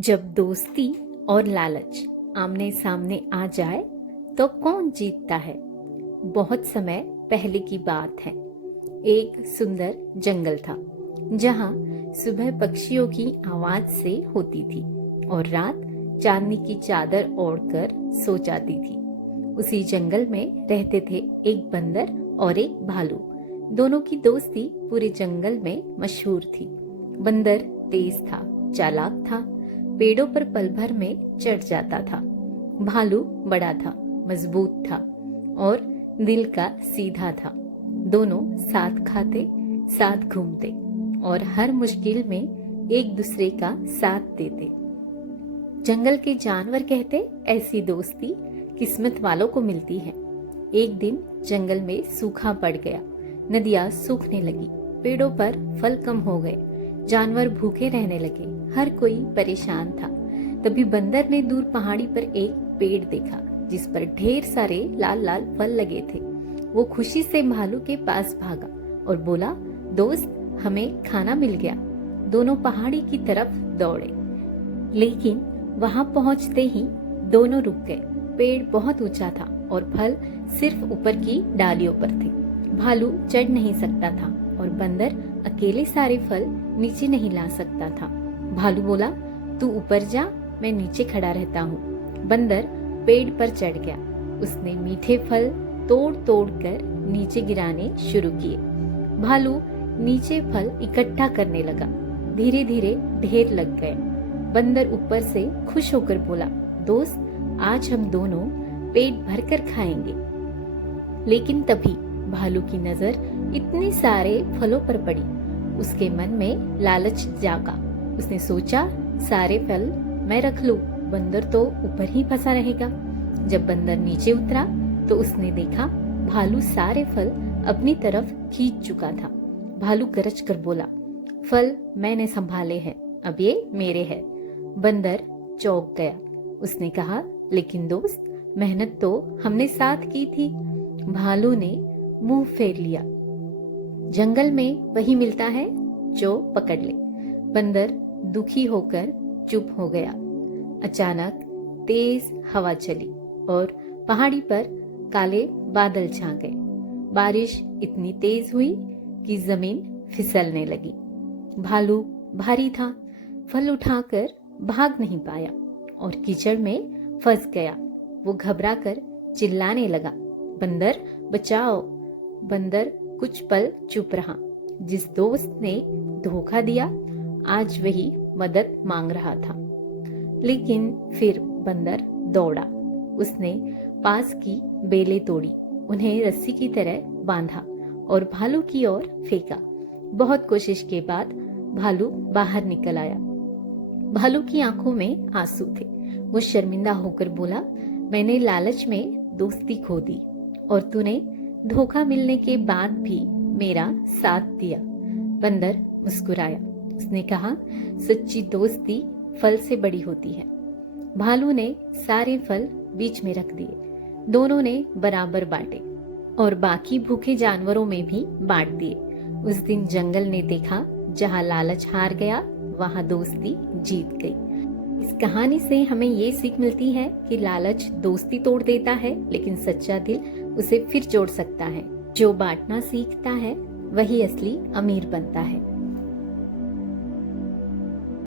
जब दोस्ती और लालच आमने सामने आ जाए तो कौन जीतता है। बहुत समय पहले की बात है। एक सुंदर जंगल था जहाँ सुबह पक्षियों की आवाज से होती थी और रात चांदनी की चादर ओढ़कर सो जाती थी। उसी जंगल में रहते थे एक बंदर और एक भालू। दोनों की दोस्ती पूरे जंगल में मशहूर थी। बंदर तेज था, चालाक था, पेड़ों पर पल भर में चढ़ जाता था। भालू बड़ा था, मजबूत था और दिल का सीधा था। दोनों साथ खाते, साथ घूमते और हर मुश्किल में एक दूसरे का साथ देते। जंगल के जानवर कहते ऐसी दोस्ती किस्मत वालों को मिलती है। एक दिन जंगल में सूखा पड़ गया, नदियां सूखने लगी, पेड़ों पर फल कम हो गए, जानवर भूखे रहने लगे, हर कोई परेशान था। तभी बंदर ने दूर पहाड़ी पर एक पेड़ देखा जिस पर ढेर सारे लाल लाल फल लगे थे। वो खुशी से भालू के पास भागा और बोला, दोस्त, हमें खाना मिल गया। दोनों पहाड़ी की तरफ दौड़े, लेकिन वहां पहुंचते ही दोनों रुक गए। पेड़ बहुत ऊंचा था और फल सिर्फ ऊपर की डालियों पर थे। भालू चढ़ नहीं सकता था और बंदर अकेले सारे फल नीचे नहीं ला सकता था। भालू बोला, तू ऊपर जा, मैं नीचे खड़ा रहता हूँ। बंदर पेड़ पर चढ़ गया। उसने मीठे फल तोड़ तोड़ कर नीचे गिराने शुरू किए। भालू नीचे फल इकट्ठा करने लगा। धीरे धीरे ढेर लग गए। बंदर ऊपर से खुश होकर बोला, दोस्त, आज हम दोनों पेट भरकर खाएंगे। लेकिन तभी भालू की नजर इतने सारे फलों पर पड़ी। उसके मन में लालच जागा। उसने सोचा, सारे फल मैं रख लूं, बंदर तो ऊपर ही फंसा रहेगा। जब बंदर नीचे उतरा तो उसने देखा भालू सारे फल अपनी तरफ खींच चुका था। भालू गरज कर बोला, फल मैंने संभाले हैं, अब ये मेरे हैं। बंदर चौंक गया। उसने कहा, लेकिन दोस्त, मेहनत तो हमने साथ की थी। भालू ने मुंह फेर लिया। जंगल में वही मिलता है जो पकड़ ले। बंदर दुखी होकर चुप हो गया। अचानक तेज हवा चली और पहाड़ी पर काले बादल छा गए। बारिश इतनी तेज हुई कि जमीन फिसलने लगी। भालू भारी था, फल उठाकर भाग नहीं पाया और कीचड़ में फंस गया। वो घबराकर चिल्लाने लगा, बंदर बचाओ। बंदर कुछ पल चुप रहा। जिस दोस्त ने धोखा दिया आज वही मदद मांग रहा था। लेकिन फिर बंदर दौड़ा। उसने पास की बेलें तोड़ी, उन्हें रस्सी की तरह बांधा और भालू की ओर फेंका। बहुत कोशिश के बाद भालू बाहर निकल आया। भालू की आंखों में आंसू थे। वो शर्मिंदा होकर बोला, मैंने लालच में दोस्ती खो दी और तूने धोखा मिलने के बाद भी मेरा साथ दिया। बंदर मुस्कुराया। उसने कहा, सच्ची दोस्ती फल से बड़ी होती है। भालू ने सारे फल बीच में रख दिए। दोनों ने बराबर बांटे और बाकी भूखे जानवरों में भी बांट दिए। उस दिन जंगल ने देखा, जहाँ लालच हार गया वहाँ दोस्ती जीत गई। इस कहानी से हमें ये सीख मिलती है कि लालच दोस्ती तोड़ देता है, लेकिन सच्चा दिल उसे फिर जोड़ सकता है। जो बांटना सीखता है वही असली अमीर बनता है।